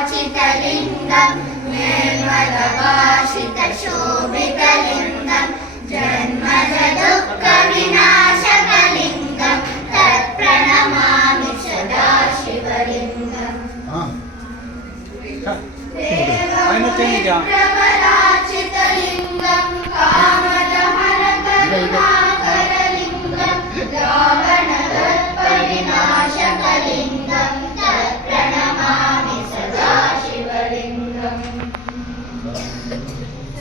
ब्रह्ममुरारिसुरार्चितलिङ्गं निर्मलभाषितशोभितलिङ्गं जन्मजदुःखविनाशकलिङ्गं तत्प्रणमामि सदा शिवलिङ्गम् प्रबलार्चितलिङ्गं कामदहनकरुणाकरलिङ्गं रावणदर्पविनाशकलिङ्गं तत्प्रणमामि सदा शिवलिङ्गम्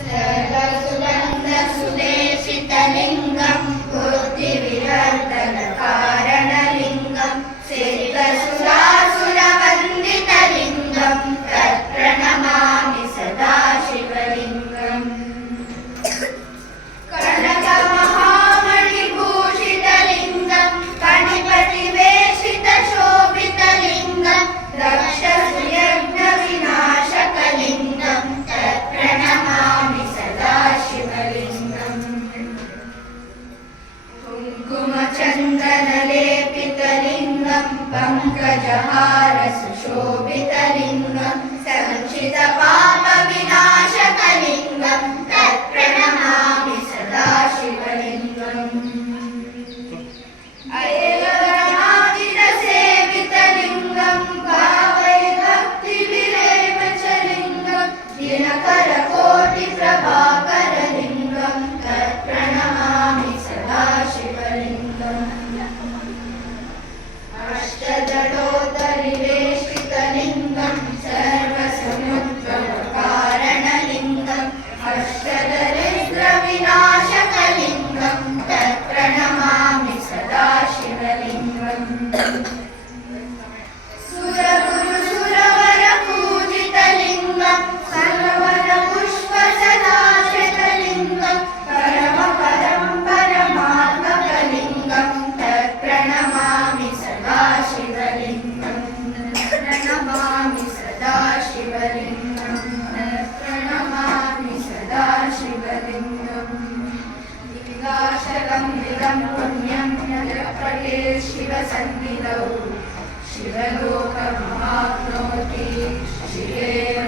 सर्वसुगन्धसुलेशितलिङ्गं बुद्धिविवर्धनकारणलिङ्गं सिद्धसुरासुरवन्दितलिङ्गं तत्प्रणमामि सदा शिवलिङ्गम् कनकमहामणिभूषितलिङ्गं कणिपतिवेशितशोभितलिङ्गं दक्षसुयज्ञविनाशकलिङ्गं तत्प्रणमामि सदा शिवलिङ्गम् कुङ्कुमचन्दनलेपितलिङ्गं पङ्कजहारसुशोभितलिङ्गं संशितपापविनाशकलिङ्गं तत्प्रणमामि सदा शिवलिङ्गम् अयगणादितसेवितलिङ्गं भावैर्भक्तिविरेवचलिङ्गं दिनकरकोटिप्रभाकरलिङ्गं तत्प्रणमामि सदा शिवलिङ्गम् अष्टदलोदरिवेष्टितलिङ्गं सर्वसमुद्भवकारणलिङ्गं अष्टदरिद्रविनाशकलिङ्गं तत्प्रणमामि सदा शिवलिङ्गम् सुरगुरुसुरवरपूजितलिङ्गं सर्ववरपुष्पसदाश्रितलिङ्गं परमपदं परमात्मकलिङ्गं तत्प्रणमामि सदा शिवलिङ्गम् प्रणमामि सदा शिवलिङ्गम् प्रणमामि सदा शिवलिङ्गम् लिङ्गाशलं लिङ्गं पुण्यं यत्पठे शिवसन्निधौ शिवलोकमाप्नोति शिवेन